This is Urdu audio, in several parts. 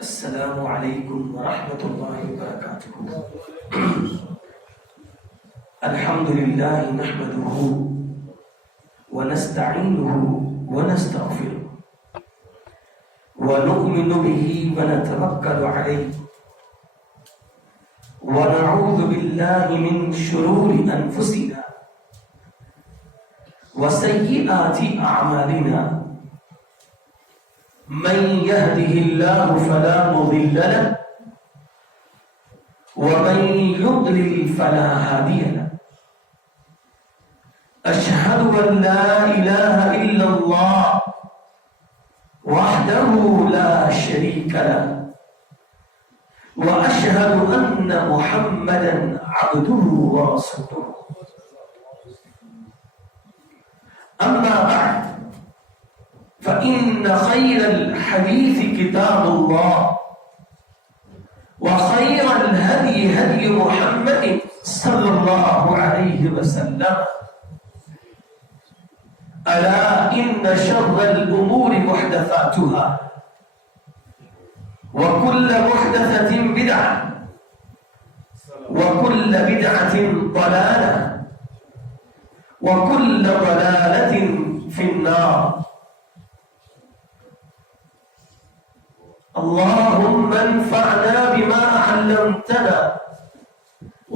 السلام علیکم ورحمۃ اللہ وبرکاتہ. الحمد للہ نحمده ونستعینه ونستغفره ونؤمن به ونتوکل علیہ ونعوذ باللہ من شرور انفسنا وسیئات اعمالنا من يهده الله فلا مضل له ومن يضلل فلا هادي له. أشهد أن لا إله إلا الله وحده لا شريك له وأشهد أن محمدا عبده ورسوله. أما بعد فإن خير الحديث كتاب الله وخير الهدي هدي محمد صلى الله عليه وسلم. ألا إن شر الأمور محدثاتها وكل محدثة بدعة وكل بدعة ضلالة وكل ضلالة في النار. اللهم انفعنا بما علمتنا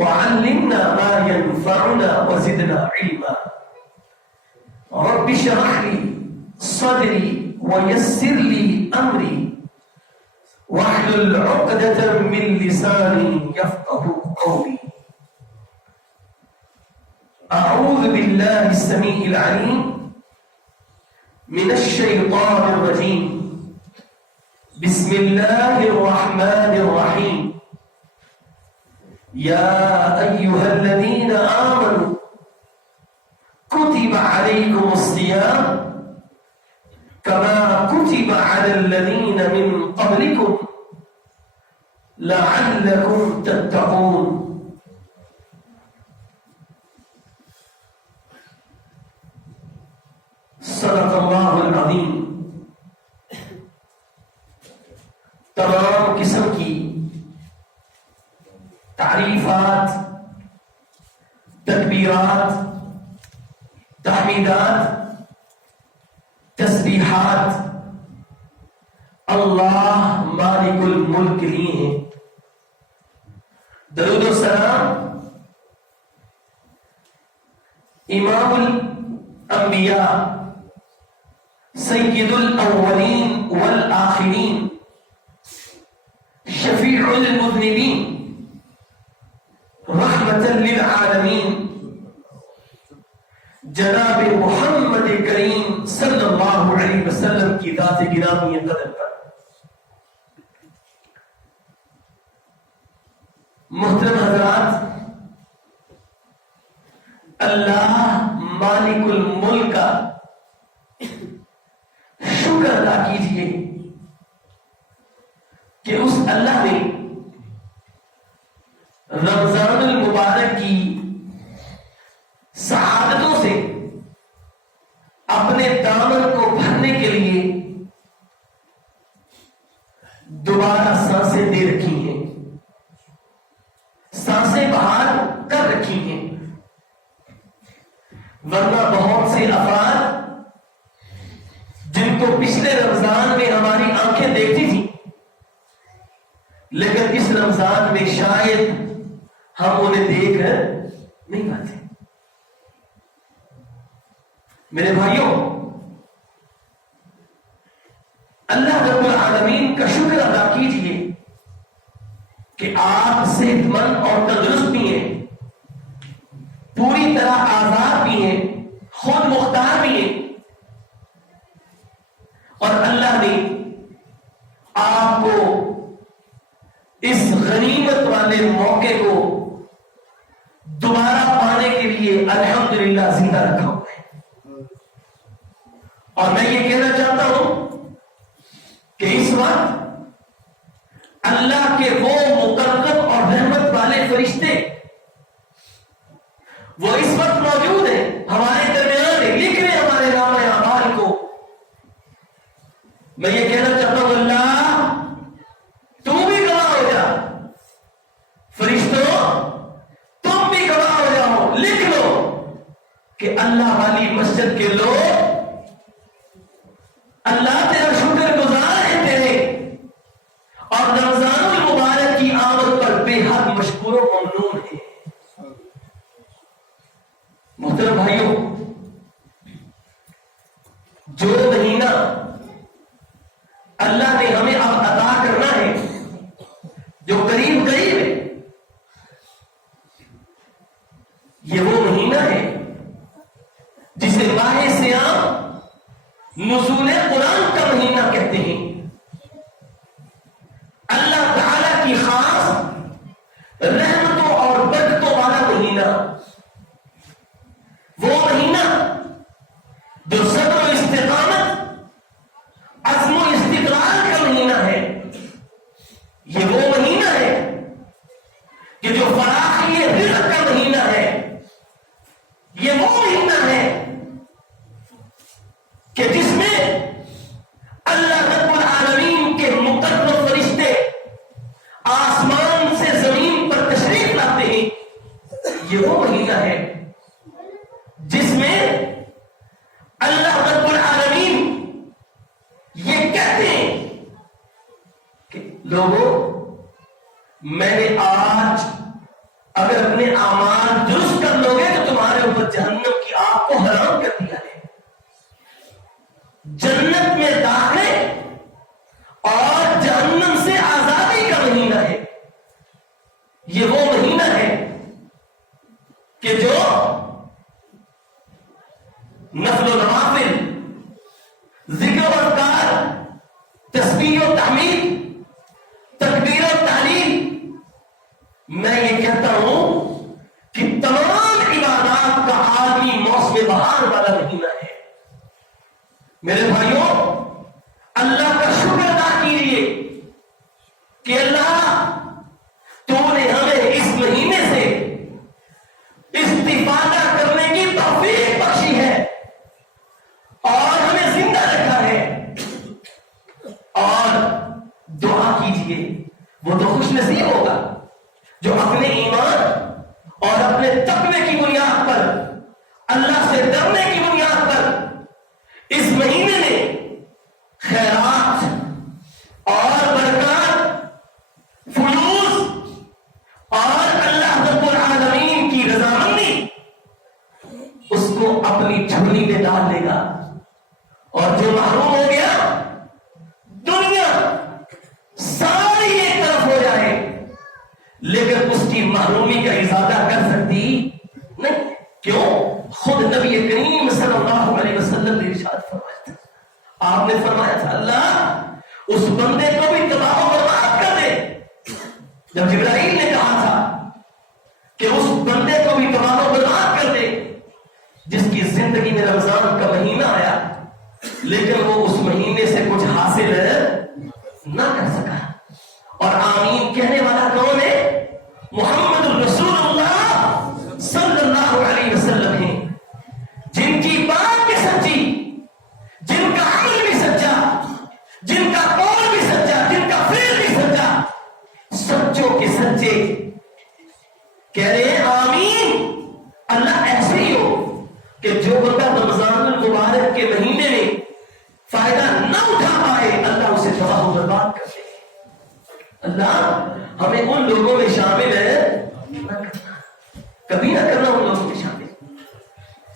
وعلمنا ما ينفعنا وزدنا علما. رب اشرح لي صدري ويسر لي امري واحلل عقدة من لساني يفقهوا قولي. اعوذ بالله السميع العليم من الشيطان الرجيم. بسم الله الرحمن الرحيم. يا أيها الذين آمنوا كتب عليكم الصيام كما كتب على الذين من قبلكم لعلكم تتقون. صدق الله العظيم. تمام قسم کی تعریفات، تکبیرات، تحمیدات، تسبیحات اللہ مالک الملک کے لیے ہیں. درود و سلام امام الانبیاء سید الاولین والآخرین شفیع المذنبین رحمت للعالمین جناب محمد کریم صلی اللہ علیہ وسلم کی ذات گرامی قدر پر. محترم حضرات، اللہ مالک الملک کا شکر ادا کیجئے کہ اس اللہ نے رمضان المبارک کی سعادتوں سے اپنے دامن کو بھرنے کے لیے دوبارہ سانسیں دے رکھی ہیں، سانسیں بحال کر رکھی ہیں. ورنہ بہت سے افراد جن کو پچھلے رمضان میں ہماری آنکھیں دیکھتی تھیں، لیکن اس رمضان میں شاید ہم انہیں دیکھ نہیں پاتے. میرے بھائیوں، اللہ رب العالمین کا شکر ادا کیجئے کہ آپ صحت مند اور تندرست بھی ہیں، پوری طرح آزاد بھی ہیں، خود مختار بھی ہیں، اور اللہ نے آپ کو اس غنیمت والے موقع کو دوبارہ پانے کے لیے الحمدللہ زندہ رکھا ہوا ہے. اور میں یہ کہنا چاہتا ہوں کہ اس وقت اللہ کے وہ مقرب اور رحمت والے فرشتے وہ اس وقت موجود ہیں، ہمارے درمیان لکھ رہے ہمارے نام اعمال کو میں یہ کہنا چاہتا ہوں اللہ تم بھی گواہ ہو جا، فرشتوں تم بھی گواہ ہو جاؤ، لکھ لو کہ اللہ والی مسجد کے لوگ اللہ تیرا شکر گزار ہیں تیرے، اور رمضان المبارک کی آمد پر بے حد مشکور و ممنون ہیں۔ محترم بھائیوں، جو مہینہ اللہ نے ہمیں اب عطا کرنا ہے، جو قریب قریب ہے، یہ وہ مہینہ ہے جسے ماہ صیام نزول قرآن کا مہینہ کہتے ہیں۔ اللہ تعالی کی خاص رحمتوں اور برکتوں والا مہینہ، وہ مہینہ جو صبر و استقامت، عزم و استقرار کا مہینہ ہے، یہ وہ مہینہ ہے کہ جو فراخی رزق کا مہینہ ہے، یہ وہ مہینہ ہے کہ جس میں اللہ رب العالمین کے مقرب فرشتے آسمان سے زمین پر تشریف لاتے ہیں، یہ وہ مہینہ ہے جس میں اللہ رب العالمین یہ کہتے ہیں کہ لوگوں، میں نے آج اگر اپنے اعمال درست کر لو گے تو تمہارے اوپر جہنم کی آگ کو حرام کر دیا ہے، جنت میں داخلے اور جہنم سے آزادی کا مہینہ ہے۔ یہ وہ مہینہ ہے کہ جو نفل و نوافل، ذکر و اذکار، تسبیح و تحمید، تکبیر و تحلیل، میں یہ کہتا ہوں کہ تمام عبادات کا عالمی موسم بہار والا مہینہ ہے۔ میرے بھائیوں، اللہ کا شکر ادا کیجیے کہ اللہ تو نے ہمیں اس مہینے سے استفادہ کرنے کی توفیق بخشی ہے اور ہمیں زندہ رکھا ہے، اور دعا کیجیے وہ تو خوش نصیب ہوگا جو اپنے ایمان اور اپنے تقوی کی بنیاد پر، اللہ سے ڈرنے کی بنیاد پر اس مہینے میں خیرات اور برکات، فیوز اور اللہ رب العالمین کی رضامندی اس کو اپنی جھولی میں ڈال دے گا، اور جو محروم ہو گیا، دنیا ساری ایک طرف ہو جائے لیکن اس کی محرومی کا ازالہ کر سکتی نہیں۔ کیوں؟ خود نبی کریم صلی اللہ علیہ وسلم نے ارشاد فرمایا تھا، آپ نے فرمایا تھا اللہ اس بندے کو بھی تباہ و برباد کر دے۔ جب جبرائیل نے کہا تھا کہ اس بندے کو بھی تباہ و برباد کر دے جس کی زندگی میں رمضان کا مہینہ آیا لیکن وہ اس مہینے سے کچھ حاصل نہ کر سکا، اور آمین کہنے والا کون ہے؟ محمد الرسول اللہ صلی اللہ علیہ وسلم ہے، جن کی بات بھی سچی، جن کا عمل بھی سچا، جن کا قول بھی سچا، جن کا فعل بھی سچا، سچوں کے سچے کہہ رہے ہیں آمین۔ اللہ ایسے ہی ہو کہ جو بندہ رمضان المبارک کے مہینے میں فائدہ نہ اٹھا پائے اللہ اسے تباہ و برباد کر دے۔ اللہ ہمیں ان لوگوں میں شامل ہے نہ کرنا، کبھی نہ کرنا ان لوگوں میں شامل۔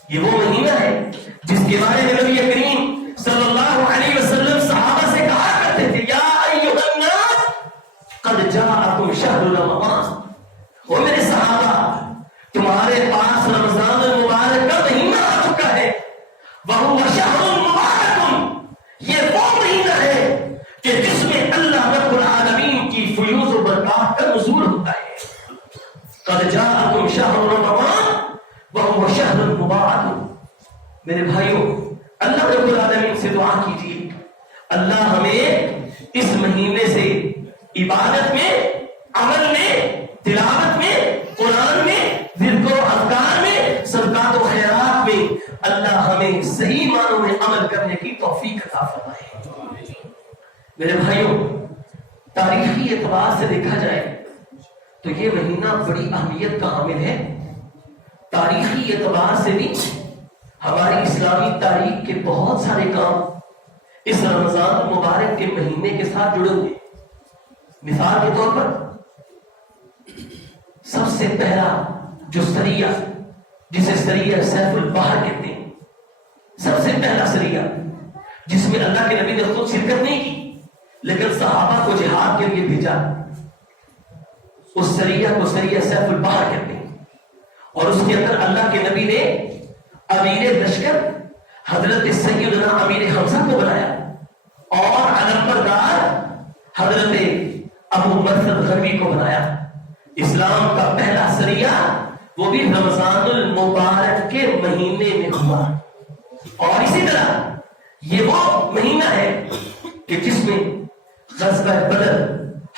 یہ وہ مہینہ ہے جس کے بارے میں نبی کریم صلی اللہ علیہ وسلم صحابہ سے کہا کرتے تھے، یا ایھا الناس قد جاءکم شہر رمضان، وہ میرے صحابہ تمہارے پاس رمضان المبارک کا مہینہ آ چکا ہے، وَهُوَ شَهْرٌ مُبَارَكٌ، یہ وہ مہینہ ہے کہ جس میں اللہ رب العالمین کی فیوز و برکات کا نزول ہوتا ہے۔ قد جاءکم شہر رمضان وَهُوَ شَهْرٌ مُبَارَكٌ۔ میرے بھائیوں، اللہ رب العالمین سے دعا کیجیے اللہ ہمیں اس مہینے سے عبادت میں، عمل میں، تلاوت میں، قرآن میں، ذکر و اذکار میں، صدقات و خیرات میں اللہ ہمیں صحیح معنوں میں عمل کرنے کی توفیق عطا فرمائے۔ میرے بھائیوں، تاریخی اعتبار سے دیکھا جائے تو یہ مہینہ بڑی اہمیت کا حامل ہے. تاریخی اعتبار سے بھی ہماری اسلامی تاریخ کے بہت سارے کام اس رمضان مبارک کے مہینے کے ساتھ جڑے ہوئے. مثال کے طور پر سب سے پہلا جو سریہ، جسے سریہ سیف البحر کہتے ہیں، سب سے پہلا سریہ جس میں اللہ کے نبی نے خود شرکت نہیں کی لیکن صحابہ کو جہاد کے لیے بھیجا، اس سریہ کو سریہ سیف البحر کہتے ہیں. اور اس کے اندر اللہ کے نبی نے امیر لشکر حضرت سیدنا امیر حمزہ کو بنایا اور علمبردار حضرت ابو مرثد غروی کو بنایا. اسلام کا پہلا سریہ وہ بھی رمضان المبارک کے مہینے میں ہوا. اور اسی طرح یہ وہ مہینہ ہے کہ جس میں غزوہ بدر،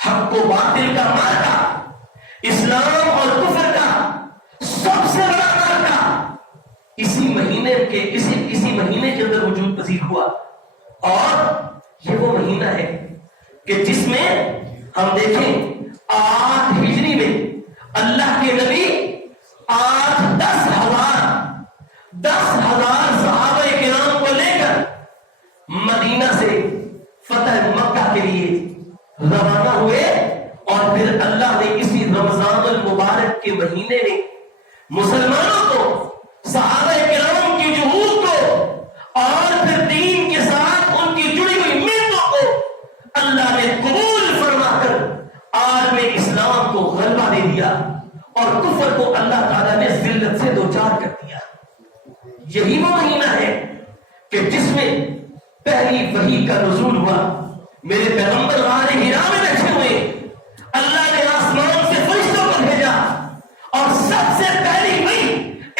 حق و باطل کا مارکا، اسلام اور کفر کا سب سے بڑا مارکا اسی مہینے کے اندر وجود پذیر ہوا. اور یہ وہ مہینہ ہے کہ جس میں ہم دیکھیں 8 ہجری میں اللہ کے نبی 10,000 صحابہ کرام کو لے کر مدینہ سے فتح مکہ کے لیے روانہ ہوئے. اور پھر اللہ نے اسی رمضان المبارک کے مہینے میں مسلمانوں کو، صحابہ کرام کی جہود کو اور پھر دین کے ساتھ ان کی جڑی ہوئی محنتوں کو اللہ نے قبول فرما کر عالم اسلام کو غلبہ دے دیا اور کفر کو اللہ تعالیٰ نے ذلت سے دوچار کر دیا. یہی وہ مہینہ ہے کہ جس میں پہلی وحی کا نزول ہوا. میرے پیغمبر غار حرا میں بیٹھے ہوئے اللہ نے آسمان سے فرشتوں کو بھیجا اور سب سے پہلی وحی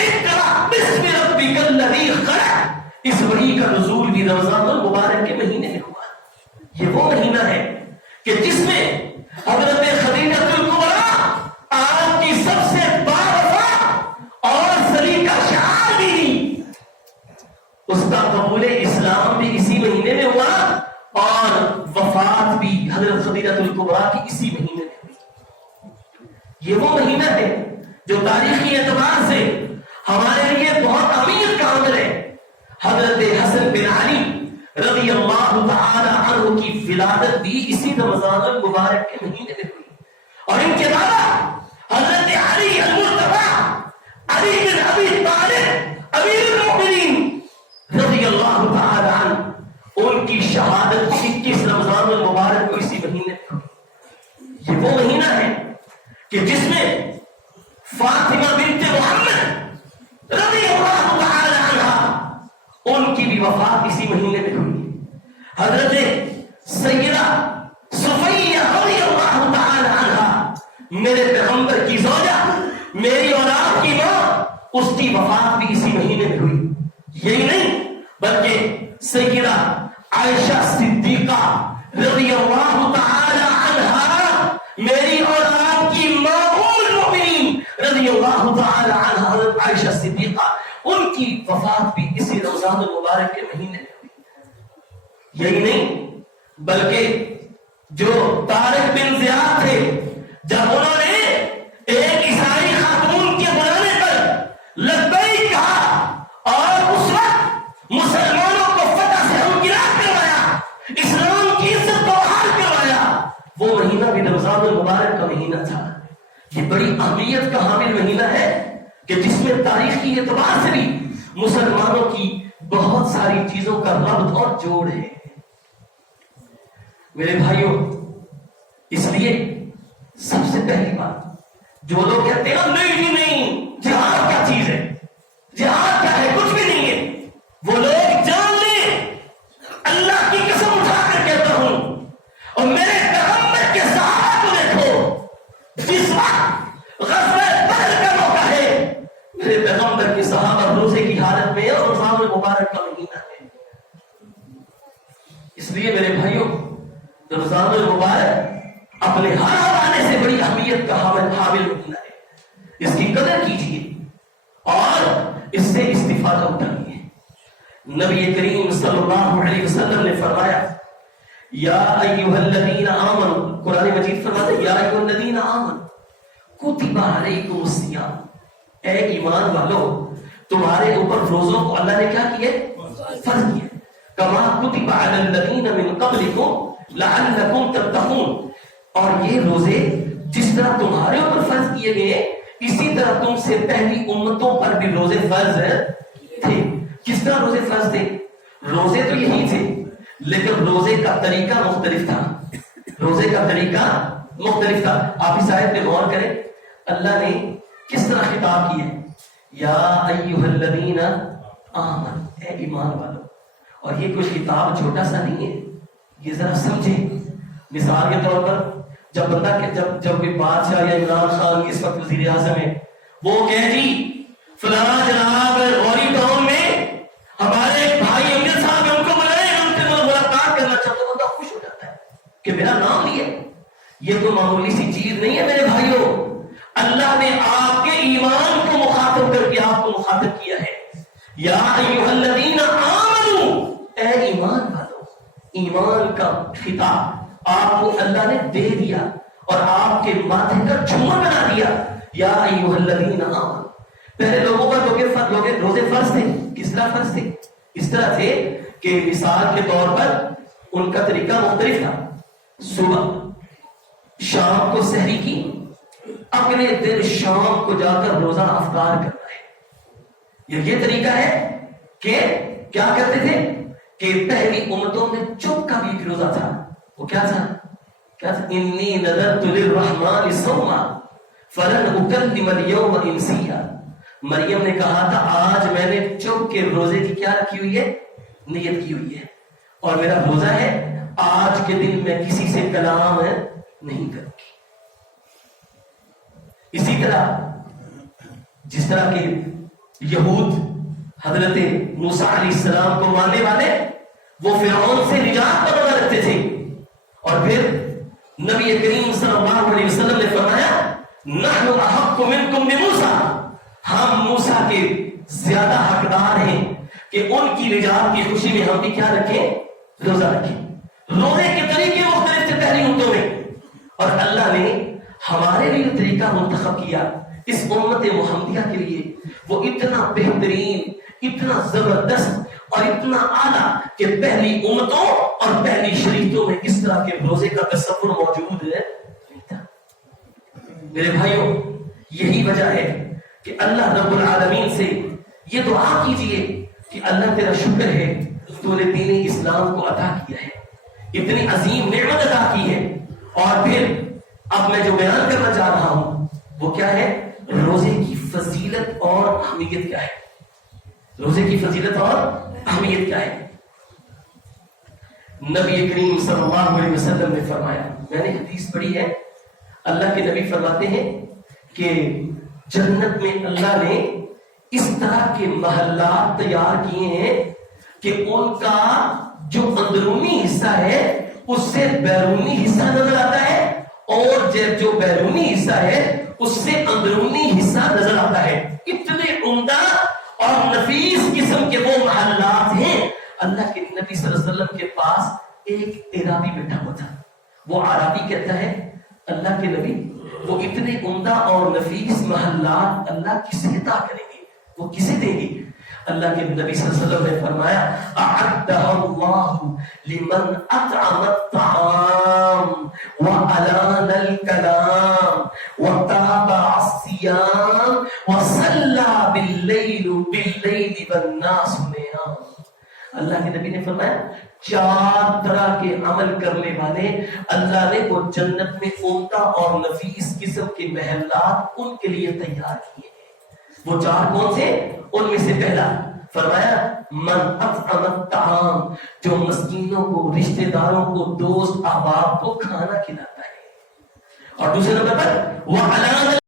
اقرأ بسم ربک الذی خلق، اس وحی کا نزول بھی رمضان المبارک کے مہینے میں ہوا. یہ وہ مہینہ ہے کہ جس میں حضرت خدیجہ الکبریٰ آپ کی سب سے باوفا اور سلیقہ شعار بھی، اس کا قبول اسلام بھی اسی مہینے میں ہوا اور وفات بھی حضرت خدیجہ الکبریٰ کی اسی مہینے میں ہوئی. یہ وہ مہینہ ہے جو تاریخی اعتبار سے ہمارے لیے بہت اہمیت کا حامل ہے. حضرت حسن بن علی رضی اللہ تعالی عنہ کی ولادت بھی اسی رمضان المبارک کے مہینے میں ہوئی. اور ان کے بعد حضرت علی المرتضی علی بن ابی طالب امیر المؤمنین رضی اللہ تعالی عنہ، ان کی شہادت 21 رمضان المبارک کو اسی مہینے میں ہوئی. یہ وہ مہینہ ہے کہ جس میں فاطمہ بنت محمد رضی اللہ تعالی عنہ، ان کی بھی وفات اسی مہینے میں ہوئی. حضرت سیدہ صفیہ رضی اللہ تعالی عنہ، میرے پیغمبر کی زوجہ، میری اور آپ کی ماں، اس کی وفات بھی اسی مہینے میں ہوئی. یہی نہیں بلکہ سیدہ عائشہ صدیقہ رضی اللہ تعالی عنہا، میری اور آپ کی ماں ام المؤمنین رضی اللہ تعالی عنہا، حضرت عائشہ صدیقہ، ان کی وفات بھی اسی رمضان المبارک کے مہینے میں ہوئی. یہی نہیں بلکہ جو طارق بن زیاد تھے، جب انہوں نے ایک عیسائی خاتون کے بلانے پر لبیک کہا اور اس وقت مسلمانوں کو فتح سے ہمکنار کروایا، اسلام کی عزت کو بحال کروایا، وہ مہینہ بھی رمضان المبارک کا مہینہ تھا. یہ بڑی اہمیت کا حامل مہینہ ہے کہ جس میں تاریخی اعتبار سے بھی مسلمانوں کی بہت ساری چیزوں کا ربط اور جوڑ ہے. میرے بھائیوں، اس لیے سب سے پہلی بات، جو لوگ کہتے ہیں نہیں جی نہیں، جہاد کیا چیز ہے، جہاد کیا ہے، کچھ بھی نہیں ہے، وہ لوگ جان لیں، اللہ کی قسم اٹھا کر کہتا ہوں اور میرے پیغمبر کے صحابہ کو دیکھو، جس وقت غزوہ بدر کا موقع ہے، میرے پیغمبر کے صحابہ روزے کی حالت میں اور رمضان المبارک کا مہینہ ہے. اس لیے میرے بھائیوں، رمضان المبارک اپنے ہر حوالے سے بڑی اہمیت کا حامل مہینہ ہے. اس کی قدر کیجیے اور اس سے استفادہ اٹھائیے. نبی کریم صلی اللہ علیہ وسلم نے فرمایا، یا ایھا الذین آمنوا، قرآن مجید فرماتا ہے یا ایھا الذین آمنوا کتب علیکم الصیام، اے ایمان والو تمہارے اوپر روزوں کو اللہ نے کیا کیا؟ فرض کیا. کما کتب علی الذین من قبلکم لعلکم تتقون، اور یہ روزے جس طرح تمہارے اوپر فرض کیے گئے اسی طرح تم سے پہلی امتوں پر بھی روزے فرض تھے. کس طرح روزے فرض تھے؟ روزے تو یہی تھے لیکن روزے کا طریقہ مختلف تھا. روزے کا طریقہ مختلف تھا. آپ اس آیت پہ غور کریں، اللہ نے کس طرح خطاب کیا؟ یا ایھا الذین آمنوا، اے ایمان والو. اور یہ کوئی خطاب چھوٹا سا نہیں ہے، یہ ذرا سمجھیں. مثال کے طور پر جب بندہ جب کوئی بادشاہ یا عمران خان اس وقت وزیر اعظم ہے، وہ کہے جی فلاں جناب غوری ٹاؤن میں ہمارے ایک بھائی امجد صاحب ہیں، ان کو بلائیں، ان سے ملاقات کرنا چاہتا ہوں، بندہ خوش ہو جاتا ہے کہ میرا نام لیا. یہ تو معمولی سی چیز نہیں ہے میرے بھائیوں. اللہ نے آپ کے ایمان کو مخاطب کر کے آپ کو مخاطب کیا ہے. یا ایھا الذین آمنوا، اے ایمان والو. ایمان کا خطاب آپ کو اللہ نے دے دیا اور آپ کے ماتھے کا جھومر بنا دیا. یا ایھا الذین آمنوا. پہلے لوگوں پر روزے فرض تھے. کس طرح فرض تھے؟ اس طرح تھے کہ مثال کے طور پر ان کا طریقہ مختلف تھا. صبح شام کو سحری کی، اگلے دن شام کو جا کر روزہ افطار کرنا ہے. یہ طریقہ ہے کہ کیا کرتے تھے کہ پہلی امتوں میں چپ کا بھی ایک روزہ تھا. وہ کیا تھا؟ انی نذرت للرحمن صوما فلن اکلم اليوم انسیا. مریم نے کہا تھا آج میں نے چپ کے روزے کی کیا رکھی ہوئی ہے؟ نیت کی ہوئی ہے، اور میرا روزہ ہے آج کے دن میں کسی سے کلام نہیں کروں گی. اسی طرح جس طرح کے یہود حضرت موسیٰ علیہ السلام کو ماننے والے وہ فرعون سے نجات پر روزہ رکھتے تھے، اور پھر نبی کریم صلی اللہ علیہ وسلم نے فرمایا نحن احق منکم بموسیٰ، ہم موسیٰ کے زیادہ حقدار ہیں کہ ان کی نجات کی خوشی میں ہم بھی کیا رکھیں؟ روزہ رکھیں. روزے کے طریقے مختلف تھے پہلی امتوں میں، اور اللہ نے ہمارے لیے طریقہ منتخب کیا اس امت محمدیہ کے لیے. وہ اتنا بہترین، اتنا زبردست اور اتنا اعلیٰ کہ پہلی امتوں اور پہلی شریعتوں میں اس طرح کے روزے کا تصور موجود نہیں تھا. میرے بھائیوں، یہی وجہ ہے کہ اللہ رب العالمین سے یہ دعا کیجئے کہ اللہ تیرا شکر ہے تو نے دین اسلام کو عطا کیا ہے، اتنی عظیم نعمت عطا کی ہے. اور پھر اب میں جو بیان کرنا چاہ رہا ہوں وہ کیا ہے؟ روزے کی فضیلت اور اہمیت کیا ہے. روزے کی فضیلت اور اہمیت کیا ہے؟ نبی کریم صلی اللہ علیہ وسلم نے فرمایا، میں نے حدیث پڑھی ہے، اللہ کے نبی فرماتے ہیں کہ جنت میں اللہ نے اس طرح کے محلات تیار کیے ہیں کہ ان کا جو اندرونی حصہ ہے اس سے بیرونی حصہ نظر آتا ہے، اور جو بیرونی حصہ ہے اس سے اندرونی حصہ نظر آتا ہے. اتنے عمدہ اور نفیس قسم کے وہ محلات ہیں. اللہ کے نبی صلی اللہ علیہ وسلم کے پاس ایک عرابی بیٹھا ہوا تھا. وہ عرابی کہتا ہے اللہ کے نبی وہ اتنے عمدہ اور نفیس محلات اللہ کسے عطا کریں گے، وہ کسے دیں گے؟ اللہ کے نبی صلی اللہ علیہ وسلم نے فرمایا اعدها اللہ لمن اطعم الطعام وألان الكلام وتابع الصيام وصلى بالليل والناس نيام. اللہ کے نبی نے فرمایا 4 طرح کے عمل کرنے والے اللہ نے وہ جنت میں عمدہ اور نفیس قسم کے محلات ان کے لیے تیار کیے ہیں. وہ 4 کون سے؟ ان میں سے پہلا فرمایا من اطعم الطعام، جو مسکینوں کو، رشتہ داروں کو، دوست احباب کو کھانا کھلاتا ہے. اور دوسرے نمبر پر وَعَلَامَ